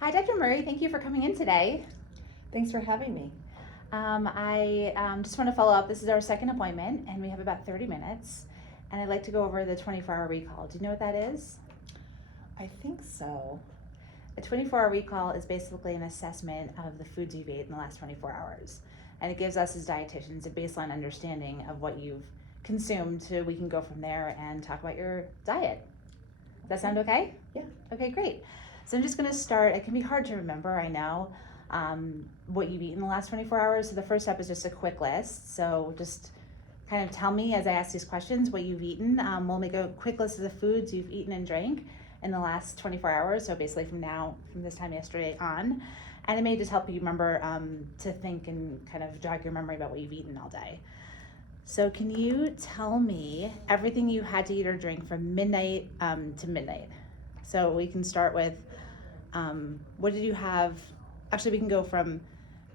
Hi, Dr. Murray. Thank you for coming in today. Thanks for having me. I just want to follow up. This is our second appointment, and we have about 30 minutes. And I'd like to go over the 24-hour recall. Do you know what that is? I think so. A 24-hour recall is basically an assessment of the foods you've ate in the last 24 hours. And it gives us as dietitians a baseline understanding of what you've consumed so we can go from there and talk about your diet. Does that sound okay? Yeah. Okay, great. So I'm just going to start. It can be hard to remember, I know, what you've eaten in the last 24 hours. So the first step is just a quick list. So just kind of tell me as I ask these questions what you've eaten. We'll make a quick list of the foods you've eaten and drank in the last 24 hours. So basically from this time yesterday on. And it may just help you remember to think and kind of jog your memory about what you've eaten all day. So can you tell me everything you had to eat or drink from midnight to midnight? So we can start with what did you have? Actually, we can go from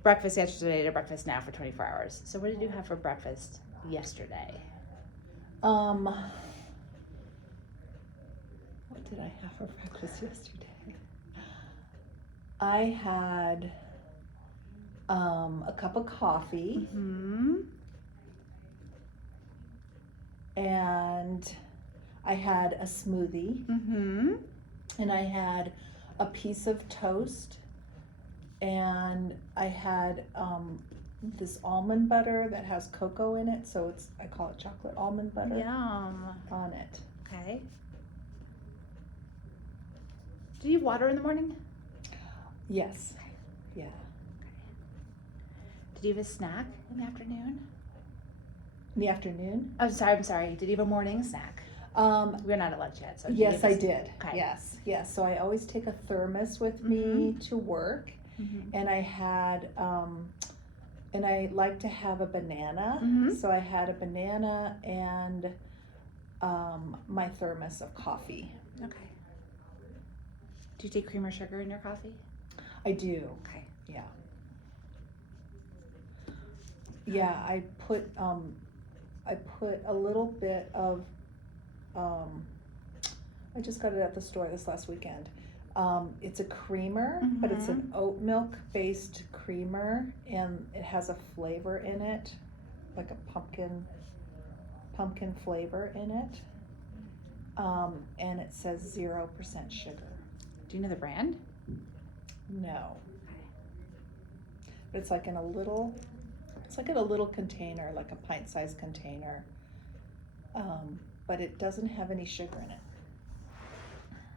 breakfast yesterday to breakfast now for 24 hours. So what did you have for breakfast yesterday? What did I have for breakfast yesterday? I had a cup of coffee and I had a smoothie and I had a piece of toast and I had this almond butter that has cocoa in it, so I call it chocolate almond butter. Yum. On it. Okay. Do you have water in the morning? Yes. Yeah. Did you have a snack in the afternoon? In the afternoon? Oh, I'm sorry. Did you have a morning snack? We're not at lunch yet. So yes, I did. Okay. Yes. So I always take a thermos with me to work, and I had, and I like to have a banana. So I had a banana and my thermos of coffee. Okay. Do you take cream or sugar in your coffee? I do. Okay. Yeah. Yeah, I put a little bit of, I just got it at the store this last weekend. It's a creamer, but it's an oat milk based creamer, and it has a flavor in it, like a pumpkin flavor in it. And it says 0% sugar. Do you know the brand? No. But it's like in a little container, like a pint-sized container. But it doesn't have any sugar in it.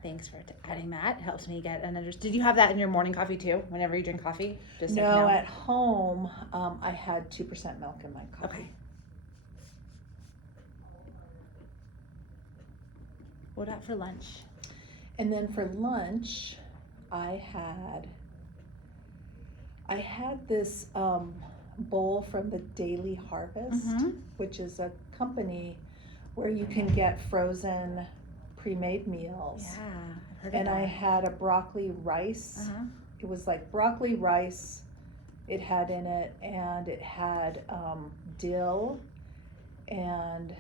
Thanks for adding that. It helps me get an understanding. Did you have that in your morning coffee too, whenever you drink coffee? No, at home, I had 2% milk in my coffee. Okay. What about for lunch? And then for lunch, I had this bowl from the Daily Harvest, which is a company where you can get frozen pre-made meals. Yeah, I've heard of and that. I had a broccoli rice. It was like broccoli rice it had in it, and it had dill and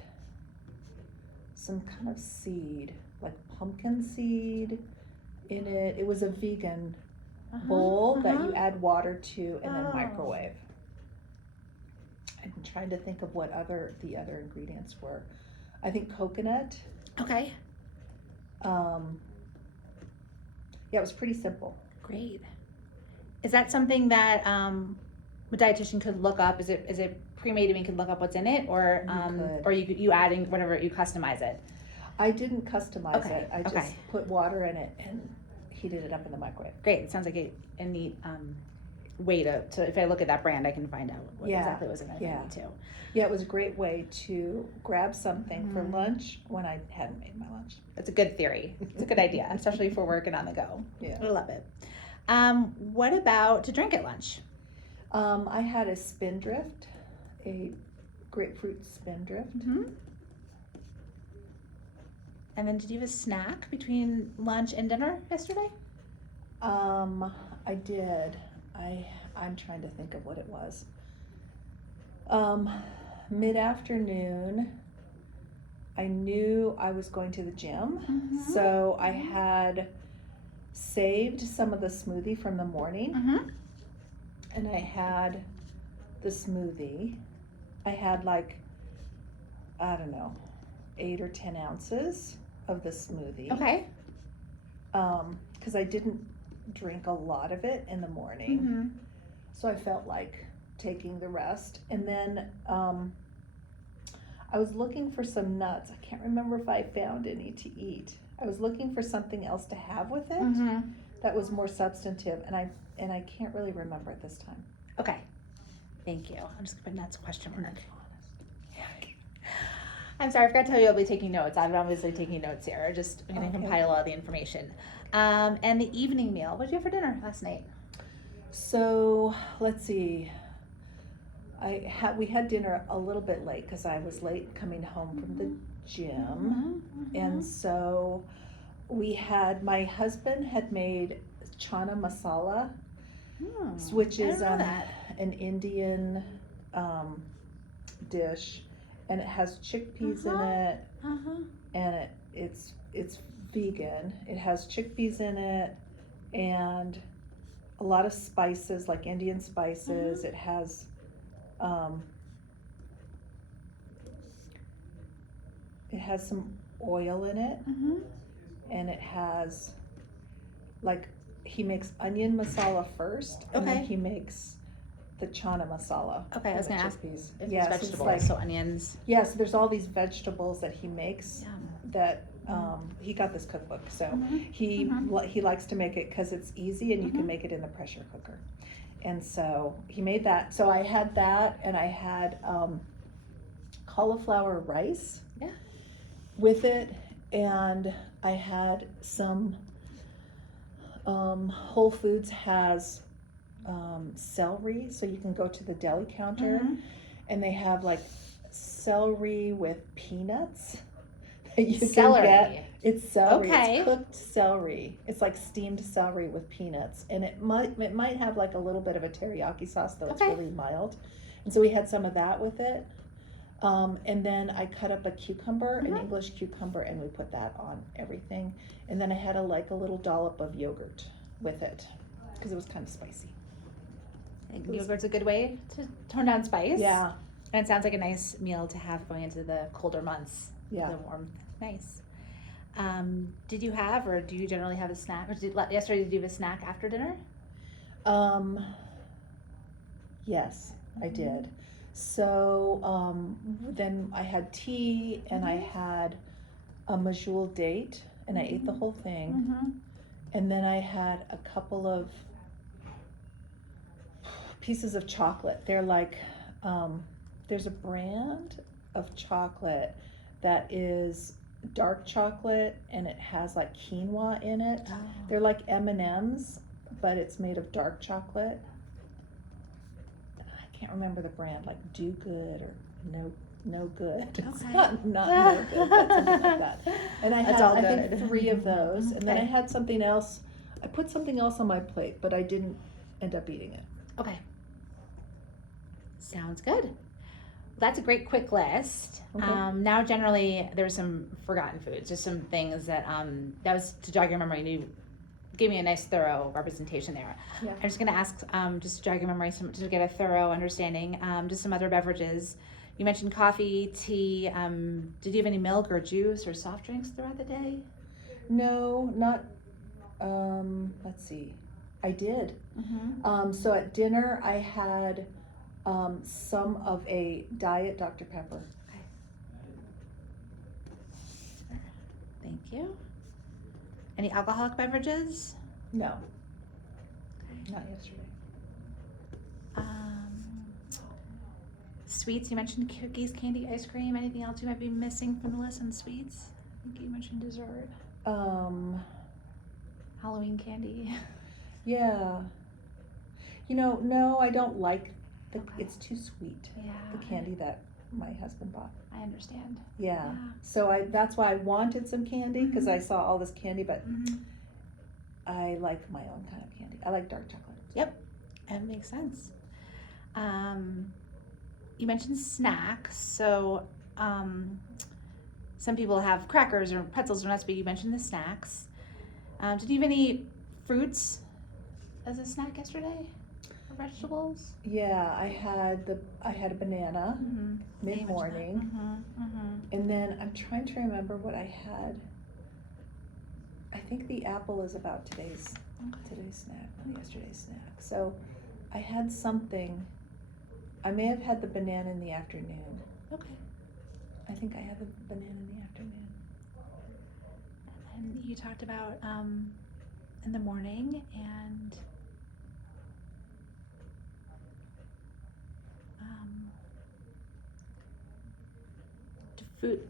some kind of seed, like pumpkin seed in it. It was a vegan bowl that you add water to and then microwave. I'm trying to think of what the other ingredients were. I think coconut. Okay. Yeah, it was pretty simple. Great. Is that something that a dietitian could look up? Is it pre-made and we can look up what's in it, or you adding whatever, you customize it? I didn't customize it. I just Okay. put water in it and heated it up in the microwave. Great. It sounds like a neat way to if I look at that brand, I can find out what exactly was in it. Yeah. Too. Yeah, it was a great way to grab something for lunch when I hadn't made my lunch. That's a good theory. It's a good idea, especially for working on the go. Yeah. I love it. What about to drink at lunch? I had a Spindrift, a grapefruit Spindrift. And then did you have a snack between lunch and dinner yesterday? I did. I'm trying to think of what it was. Mid-afternoon, I knew I was going to the gym, so I had saved some of the smoothie from the morning, Mm-hmm. and I had the smoothie. I had like, I don't know, 8 or 10 ounces of the smoothie. Okay. Because I didn't drink a lot of it in the morning. Mm-hmm. So I felt like taking the rest. And then I was looking for some nuts. I can't remember if I found any to eat. I was looking for something else to have with it Mm-hmm. that was more substantive, and I can't really remember at this time. Okay. Thank you. I'm just gonna put nuts question mark. I'm sorry, I forgot to tell you I'll be taking notes. I'm obviously taking notes here. Just I'm gonna Okay. compile all the information. And the evening meal. What did you have for dinner last night? So let's see. We had dinner a little bit late because I was late coming home from the gym, and so my husband had made chana masala, which is an Indian dish, and it has chickpeas in it, and it's vegan. It has chickpeas in it and a lot of spices, like Indian spices. It has some oil in it, and it has, like, he makes onion masala first, and then Okay. he makes the chana masala. Okay, I was with gonna ask chickpeas. if Yes, it's it's vegetables, like, so onions. yes, there's all these vegetables that he makes Yum. that he got this cookbook, so Mhm. he likes to make it because it's easy and you Mhm. can make it in the pressure cooker. And so he made that. So I had that, and I had cauliflower rice Yeah. with it, and I had some Whole Foods has celery, so you can go to the deli counter and they have like celery with peanuts that you Celery. can get. It's celery. Okay. It's cooked celery. It's like steamed celery with peanuts, and it might have like a little bit of a teriyaki sauce, though it's Okay. really mild. And so we had some of that with it. And then I cut up a cucumber, an English cucumber, and we put that on everything. And then I had a little dollop of yogurt with it because it was kind of spicy. I think yogurt's a good way to tone down spice. Yeah, And it sounds like a nice meal to have going into the colder months. yeah. The warmth. Nice. Did you have, or do you generally have a snack? Or yesterday did you have a snack after dinner? Yes, I did. So then I had tea, and I had a majul date, and I ate the whole thing. Mm-hmm. And then I had a couple of pieces of chocolate. They're like, there's a brand of chocolate that is dark chocolate, and it has like quinoa in it. Oh. They're like M&Ms, but it's made of dark chocolate. I can't remember the brand, like Do Good or No Good. It's Okay. not No Good, but something like that. And I That's had, all I think, good. 3 of those, and then I Okay. had something else. I put something else on my plate, but I didn't end up eating it. Okay. Sounds good. That's a great quick list. Okay. Now, generally, there's some forgotten foods, just some things that that was to jog your memory. You gave me a nice, thorough representation there. Yeah. I'm just going to ask, just to jog your memory, to get a thorough understanding. Just some other beverages. You mentioned coffee, tea. Did you have any milk or juice or soft drinks throughout the day? No, not. Let's see. I did. Mm-hmm. So at dinner, I had some of a diet Dr. Pepper. Thank you. Any alcoholic beverages? No, not yesterday. Sweets, you mentioned cookies, candy, ice cream. Anything else you might be missing from the list on sweets? I think you mentioned dessert. Halloween candy. Yeah. No, I don't like Okay. it's too sweet. Yeah. The candy that my husband bought. I understand. Yeah. So that's why I wanted some candy, because Mhm. I saw all this candy, but Mm-hmm. I like my own kind of candy. I like dark chocolate. Yep, that makes sense. You mentioned snacks, so some people have crackers or pretzels or nuts, but you mentioned the snacks. Did you have any fruits as a snack yesterday? Or vegetables? Yeah, I had a banana Mm-hmm. mid-morning, and then I'm trying to remember what I had. I think the apple is about today's snack, not yesterday's snack. So I had something. I may have had the banana in the afternoon. Okay. I think I had the banana in the afternoon. And you talked about in the morning and food.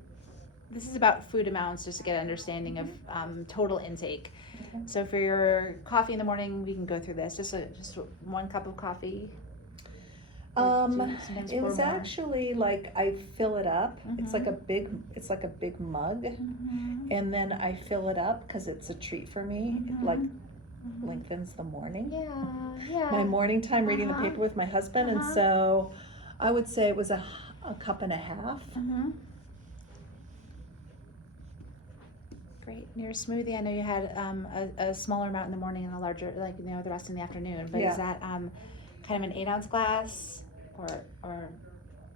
This is about food amounts, just to get an understanding of total intake. Okay. So for your coffee in the morning, we can go through this. Just 1 cup of coffee. Or do you sometimes It pour was more? actually like I fill it up. It's like Mhm. it's like a big mug, Mm-hmm. and then I fill it up because it's a treat for me. It like lengthens the morning. Yeah. My morning time reading the Uh-huh. paper with my husband, and so I would say it was a cup and a half. Mm-hmm. Great. And your smoothie, I know you had a smaller amount in the morning and a larger, the rest in the afternoon. But Yeah. is that kind of an 8-ounce glass or?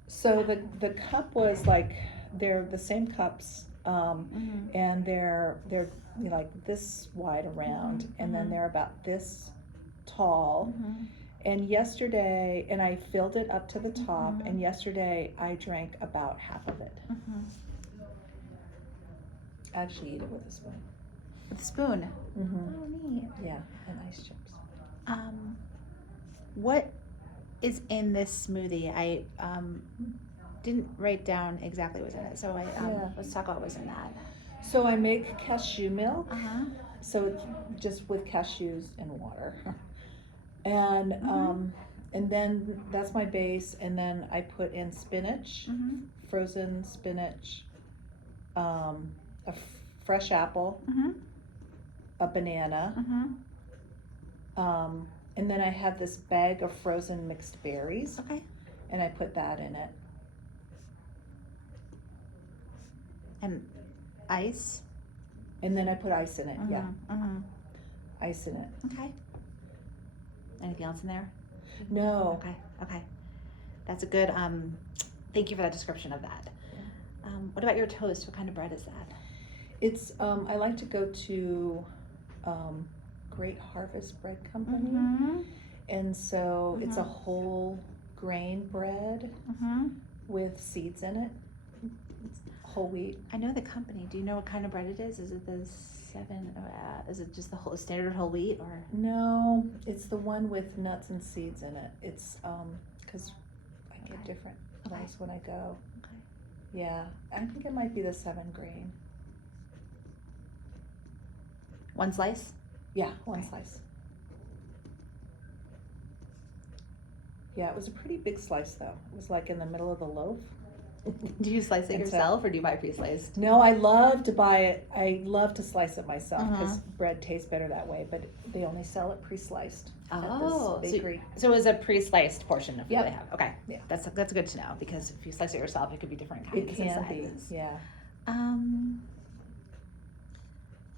So the cup was like they're the same cups, Mhm. and they're like this wide around, and then they're about this tall. Mhm. And yesterday, and I filled it up to the top, Mhm. and yesterday I drank about half of it. Mhm. I actually eat it with a spoon. With a spoon. Mm-hmm. Oh, neat. Yeah, and ice chips. What is in this smoothie? I didn't write down exactly what was in it, so Yeah. let's talk about what was in that. So I make cashew milk. Uh-huh. So it's just with cashews and water. And and then that's my base, and then I put in spinach, Mm-hmm. frozen spinach, fresh apple, Mm-hmm. a banana, Mm-hmm. and then I have this bag of frozen mixed berries, Okay. and I put that in it. And ice. And then I put ice in it. Yeah, Mm-hmm. ice in it. Okay. Anything else in there? No. Okay. That's a good, thank you for that description of that. What about your toast? What kind of bread is that? It's I like to go to Great Harvest Bread Company, and so it's a whole grain bread with seeds in it. It's whole wheat. I know the company. Do you know what kind of bread it is? Is it the is it just the whole standard whole wheat or? No, it's the one with nuts and seeds in it. It's because I get Okay. different Okay. ones when I go. Okay. Yeah, I think it might be the 7 grain. One slice? Yeah, one Okay. slice. Yeah, it was a pretty big slice though. It was like in the middle of the loaf. Do you slice it And so- yourself or do you buy pre-sliced? No, I love to buy it. I love to slice it myself because Uh-huh. bread tastes better that way. But they only sell it pre-sliced Oh, at this bakery. so it was a pre-sliced portion of what Yep. they have. Okay. Yeah. That's good to know because if you slice it yourself, it could be different It kinds of can be, sizes. yeah.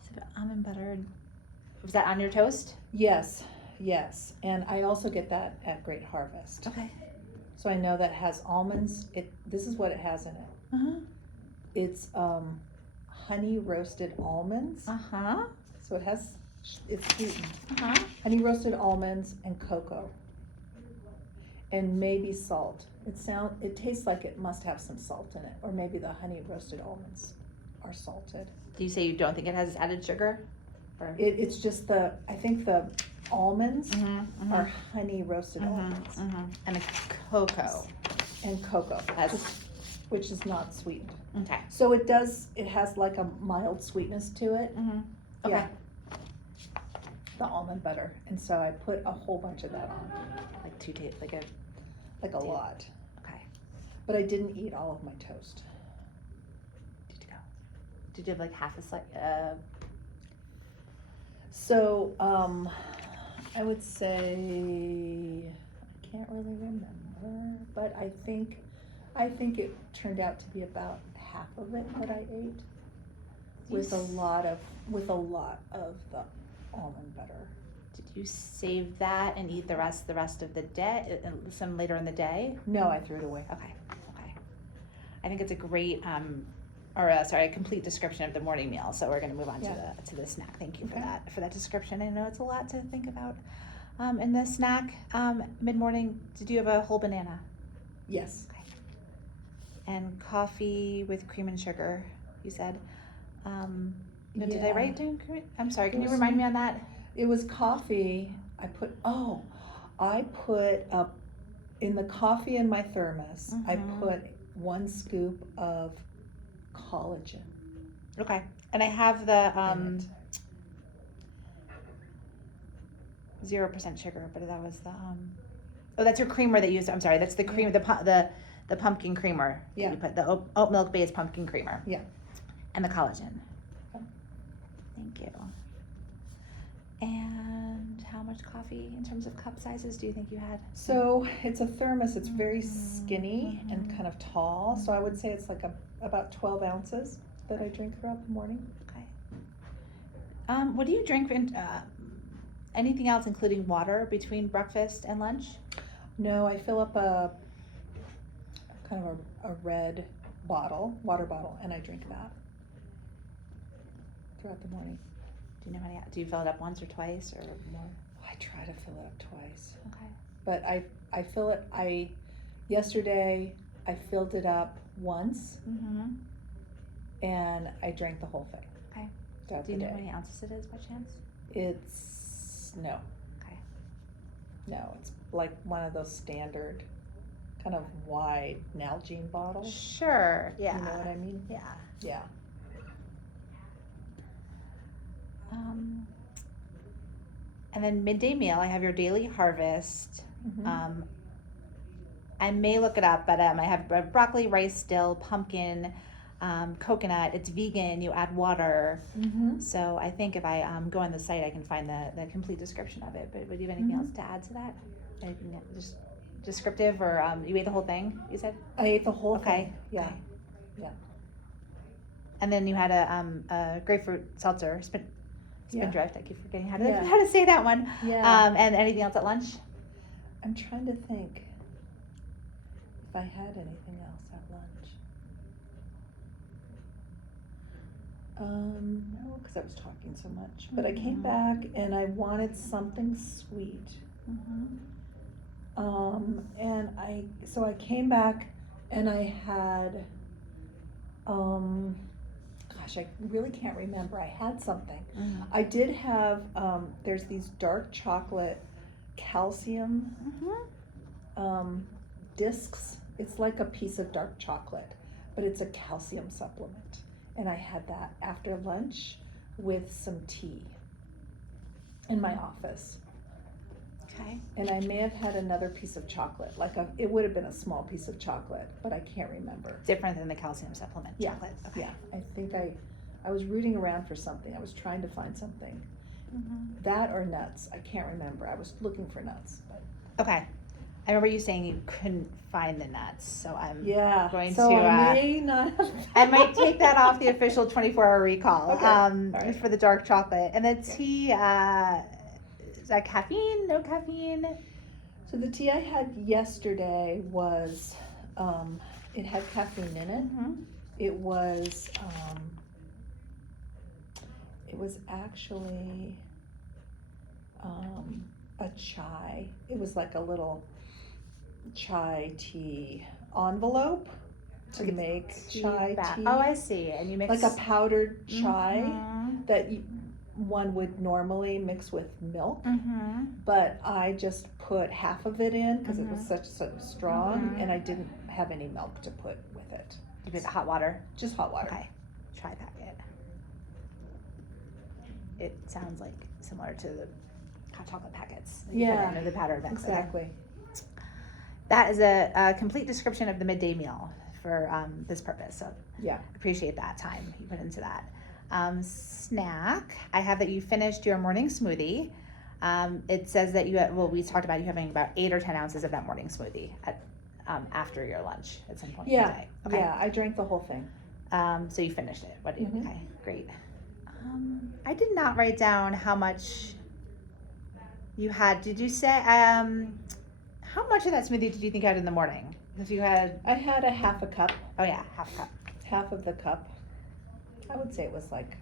So almond butter. Was that on your toast? Yes, yes. And I also get that at Great Harvest. Okay. So I know that has almonds. This is what it has in it. Uh-huh. It's honey roasted almonds. Uh-huh. So it's sweetened. Uh-huh. Honey roasted almonds and cocoa. And maybe salt. It tastes like it must have some salt in it, or maybe the honey roasted almonds are salted. Do you say you don't think it has added sugar? Or? It's just I think the almonds Mm-hmm. are honey roasted almonds And a cocoa. and cocoa, Has- which is not sweetened. Okay. So it has like a mild sweetness to it. Mm-hmm. Okay. Yeah. The almond butter, and so I put a whole bunch of that on, Like two tape, like a. like a lot. Okay. But I didn't eat all of my toast. Did you go? Did you have like half a slice? So I would say I can't really remember, but I think it turned out to be about half of it that I ate, with a lot of the almond butter. Did you save that and eat the rest of the day, some later in the day? No, I threw it away. Okay. I think it's a great, a complete description of the morning meal. So we're going to move on to the snack. Thank you for that description. I know it's a lot to think about. In the snack, mid-morning, did you have a whole banana? Yes. Okay. And coffee with cream and sugar, you said. Did I write down cream? I'm sorry, can you remind me on that? It was coffee. I put in the coffee in my thermos, I put 1 scoop of collagen. Okay. And I have the 0% sugar, but that was the that's your creamer that you used. I'm sorry, that's the cream, the pumpkin creamer. Yeah. You put the oat milk based pumpkin creamer. Yeah. And the collagen. Thank you. And how much coffee in terms of cup sizes do you think you had? So it's a thermos. It's very skinny and kind of tall. So I would say it's like about 12 ounces that I drink throughout the morning. Okay. What do you drink? Anything else, including water, between breakfast and lunch? No, I fill up a red water bottle, and I drink that throughout the morning. Do you know do you fill it up once or twice or more? I try to fill it up twice. Okay. But I fill it, yesterday I filled it up once and I drank the whole thing. Okay. Throughout Do you the know day. how many ounces it is by chance? No. Okay. No, it's like one of those standard kind of wide Nalgene bottles. Sure. Yeah. You know what I mean? Yeah. Yeah. And then midday meal, I have your daily harvest. I may look it up, but I have broccoli, rice, dill, pumpkin, coconut. It's vegan. You add water. So I think if I go on the site, I can find the complete description of it. But would you have anything else to add to that? Anything just descriptive, or you ate the whole thing? You said I ate the whole okay. thing. Yeah. Okay. Yeah. And then you had a grapefruit seltzer, Spindrift. I keep forgetting how to say that one. Yeah. And anything else at lunch? I'm trying to think if I had anything else at lunch. No, because I was talking so much. But I came back and I wanted something sweet. And I came back and I had, gosh, I really can't remember. I had something. I did have, there's these dark chocolate calcium discs. It's like a piece of dark chocolate, but it's a calcium supplement. And I had that after lunch with some tea in my office. Okay. And I may have had another piece of chocolate, it would have been a small piece of chocolate, but I can't remember. Different than the calcium supplement chocolate. Okay. Yeah, I think I was rooting around for something. I was trying to find something. That or nuts. I can't remember. I was looking for nuts. Okay. I remember you saying you couldn't find the nuts, so I'm going so to. I may not. I might take that off the official 24-hour recall. Okay. Right. For the dark chocolate and the tea. Is that caffeine? No caffeine? So the tea I had yesterday was, it had caffeine in it. It was actually a chai. It was like a little chai tea envelope to make chai tea. Oh, I see. And you mix like a powdered chai that one would normally mix with milk, but I just put half of it in because it was so strong, and I didn't have any milk to put with it. You put hot water? Just hot water. Okay. Try that. It sounds like similar to the hot chocolate packets. Yeah. The powder events. Exactly. That is a complete description of the midday meal for this purpose. So yeah, appreciate that time you put into that. Snack, I have that you finished your morning smoothie. It says that we talked about you having about 8 or 10 ounces of that morning smoothie after your lunch at some point in the day. Okay. Yeah, I drank the whole thing. So you finished it. Okay, great. I did not write down how much you had. Did you say, how much of that smoothie did you think you had in the morning? If you had, I had a half a cup, oh yeah, half a cup. half of the cup. I would say it was like,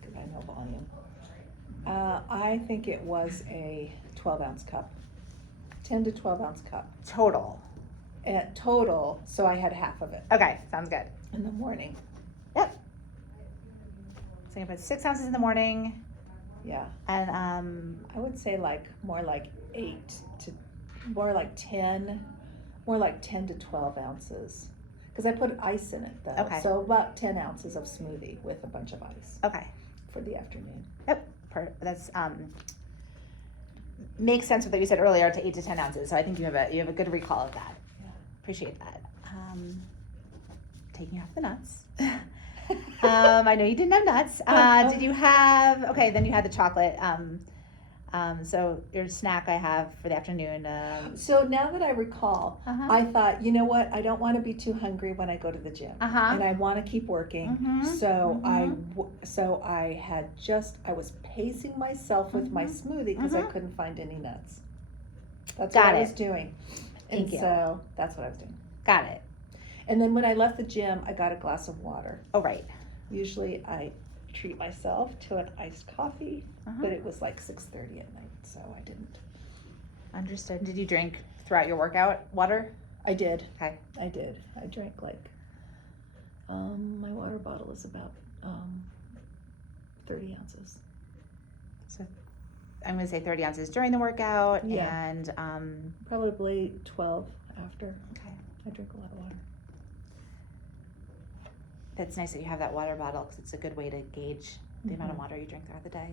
because I know volume. I think it was a 12-ounce cup, 10 to 12-ounce cup. Total. At total, so I had half of it Okay, sounds good. in the morning. Yep. So you put 6 ounces in the morning, Yeah, and I would say like more like 10 to 12 ounces. Because I put ice in it though. Okay. So about 10 ounces of smoothie with a bunch of ice okay. for the afternoon. Yep. That's makes sense with what you said earlier to 8 to 10 ounces. So I think you have a good recall of that. Yeah. Appreciate that. Taking off the nuts. I know you didn't have nuts. Did you have? Okay, then you had the chocolate. So your snack I have for the afternoon. So now that I recall, Uh-huh. I thought, you know what? I don't want to be too hungry when I go to the gym, Uh-huh. and I want to keep working. Mhm. So Mhm. I was pacing myself with my Mhm. smoothie because I Mhm. couldn't find any nuts. That's Got what I it. was doing, Thank and you. so that's what I was doing. Got it. And then when I left the gym, I got a glass of water. Oh right. Usually I treat myself to an iced coffee, Uh-huh. but it was like 6:30 at night, so I didn't. Understood. Did you drink throughout your workout water? I did. Okay. I did. I drank like, my water bottle is about 30 ounces. So I'm gonna say 30 ounces during the workout, Yeah. and Probably 12 after. okay. I drink a lot of water. That's nice that you have that water bottle because it's a good way to gauge the amount of Mhm. water you drink throughout the day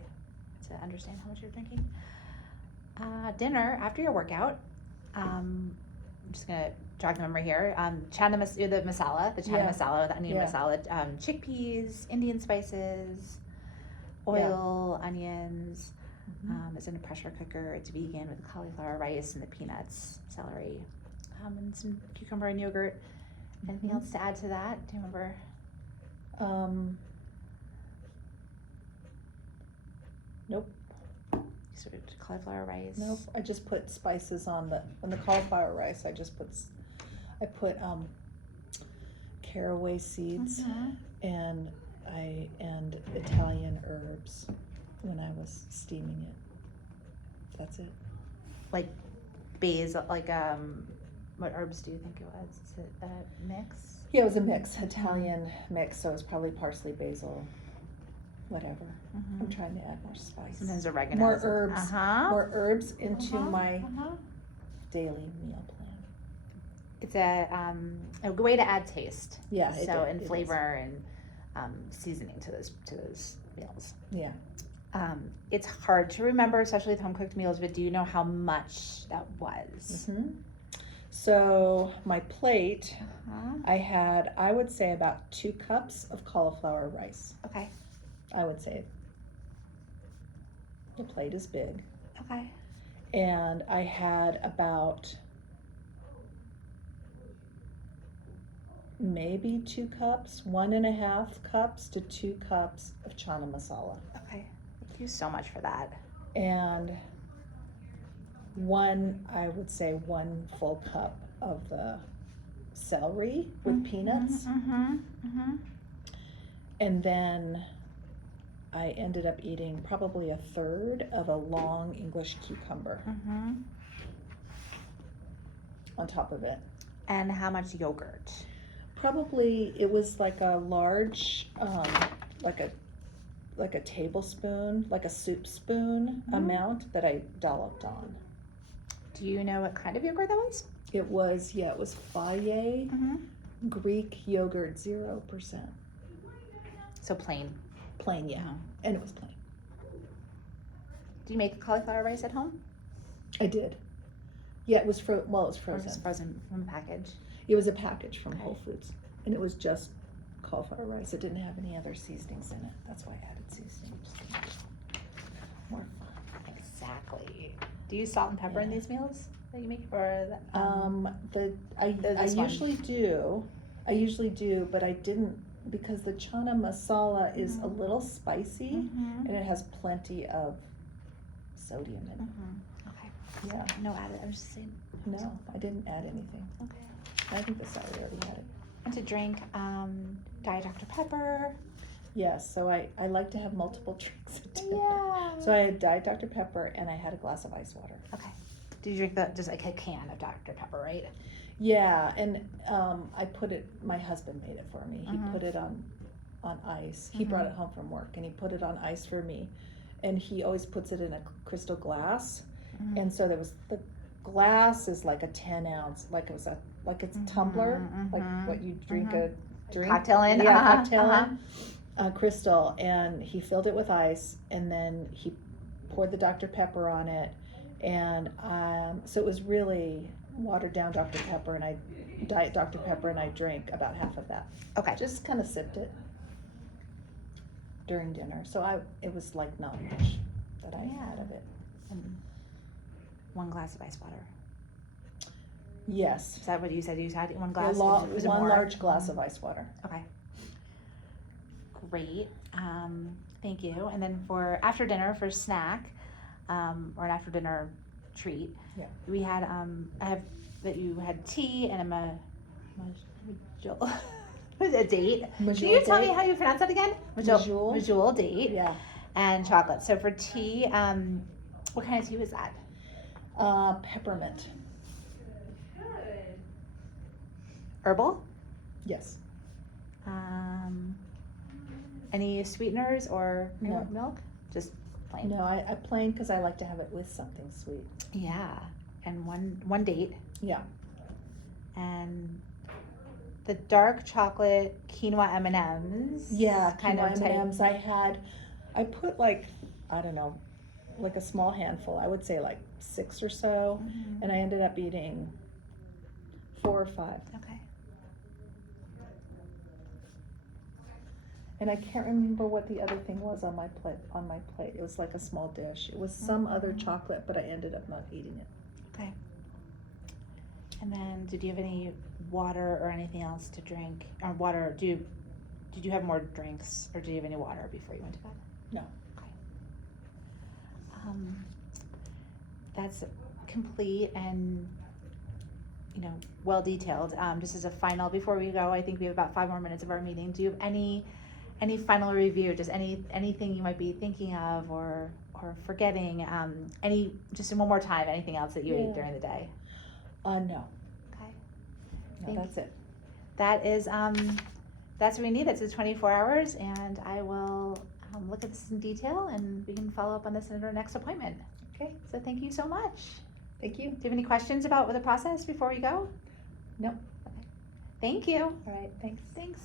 to understand how much you're drinking. Dinner after your workout. I'm just gonna jog the memory here. The masala, the chana Yeah. masala, the onion Yeah. masala, chickpeas, Indian spices, oil, onions. It's in a pressure cooker. It's vegan with cauliflower rice and the peanuts, celery, and some cucumber and yogurt. Anything Mhm. else to add to that? Do you remember? Nope. Sort of cauliflower rice. Nope. I just put spices on the cauliflower rice. I put caraway seeds Mhm. and Italian herbs when I was steaming it. That's it. Like basil, what herbs do you think it was? Is it a mix? Yeah, it was a mix, Italian mix. So it was probably parsley, basil, whatever. I'm trying to add more spice. Sometimes oregano. More herbs. Uh-huh. More herbs into my Uh-huh. daily meal plan. It's a good way to add taste. Yeah. So and it is. flavor and seasoning to those meals. Yeah. It's hard to remember, especially with home cooked meals. But do you know how much that was? So my plate, Uh-huh. I would say about 2 cups of cauliflower rice. Okay. I would say the plate is big. Okay. And I had about maybe 2 cups, 1.5 cups to 2 cups of chana masala. Okay. Thank you so much for that. And I would say 1 full cup of the celery with peanuts. And then I ended up eating probably 1/3 of a long English cucumber on top of it. And how much yogurt? Probably it was like a large, like a tablespoon, like a soup spoon amount that I dolloped on. Do you know what kind of yogurt that was? It was Fage Greek yogurt 0%. So plain. Plain, yeah. And it was plain. Do you make cauliflower rice at home? I did. Yeah, it was it was Or frozen. just frozen from a package? It was a package from Okay. Whole Foods, and it was just cauliflower rice. It didn't have any other seasonings in it. That's why I added seasonings. More fun. Exactly. Do you use salt and pepper in Yeah. these meals that you make, or I this one. usually do. I usually do, but I didn't because the chana masala is a little spicy Mhm. and it has plenty of sodium in it. Mhm. Okay. Yeah. No added. I was just saying. No, I didn't add anything. Okay. I think the salad already had it. And to drink, Diet Dr. Pepper. Yes, so I like to have multiple drinks a day. Yeah. So I had Diet Dr. Pepper and I had a glass of ice water. Okay. Did you drink just like a can of Dr. Pepper, right? Yeah, and I put it, my husband made it for me. He Mhm. put it on ice. He brought it home from work and he put it on ice for me. And he always puts it in a crystal glass. Mhm. And so there was, the glass is like a 10 ounce, like it's a tumbler, like what you drink a drink. Cocktail in. Yeah, Uh-huh, cocktail uh-huh. in. Crystal, and he filled it with ice, and then he poured the Dr. Pepper on it, and so it was really watered down Dr. Pepper, and Diet Dr. Pepper, and I drank about half of that. Okay. Just kind of sipped it during dinner, so it was like not much that I had of it. And 1 glass of ice water. Yes, Is that what you said? You had 1 a glass? Was it one more? large glass of ice water. Okay. Great. Thank you. And then for after dinner, for snack, or an after dinner treat, Yeah. we had I have that you had tea and a date. Can you tell me how you pronounce that again? Medjool date. Yeah. And chocolate. So for tea, what kind of tea was that? Peppermint. Herbal? Yes. Any sweeteners or No. milk? Just plain. No, I plain because I like to have it with something sweet. Yeah. And one date. Yeah. And the dark chocolate quinoa M&Ms. Yeah, kind of type. M&Ms. I put like, I don't know, like a small handful. I would say like 6 or so, Mhm. and I ended up eating 4 or 5. Okay. And I can't remember what the other thing was on my plate. It was like a small dish. It was some other chocolate, but I ended up not eating it. Okay. And then, did you have any water or anything else to drink? Or water? Did you have more drinks, or did you have any water before you went to bed? No. Okay. That's complete and well detailed. Just as a final, before we go, I think we have about 5 more minutes of our meeting. Do you have any final review? Just anything you might be thinking of or forgetting? Just one more time, anything else that you ate during the day? No. Okay. No, that's it. That is that's what we need. That's the 24 hours, and I will look at this in detail, and we can follow up on this in our next appointment. Okay. So thank you so much. Thank you. Do you have any questions about the process before we go? No. Okay. Thank you. All right. Thanks. Thanks.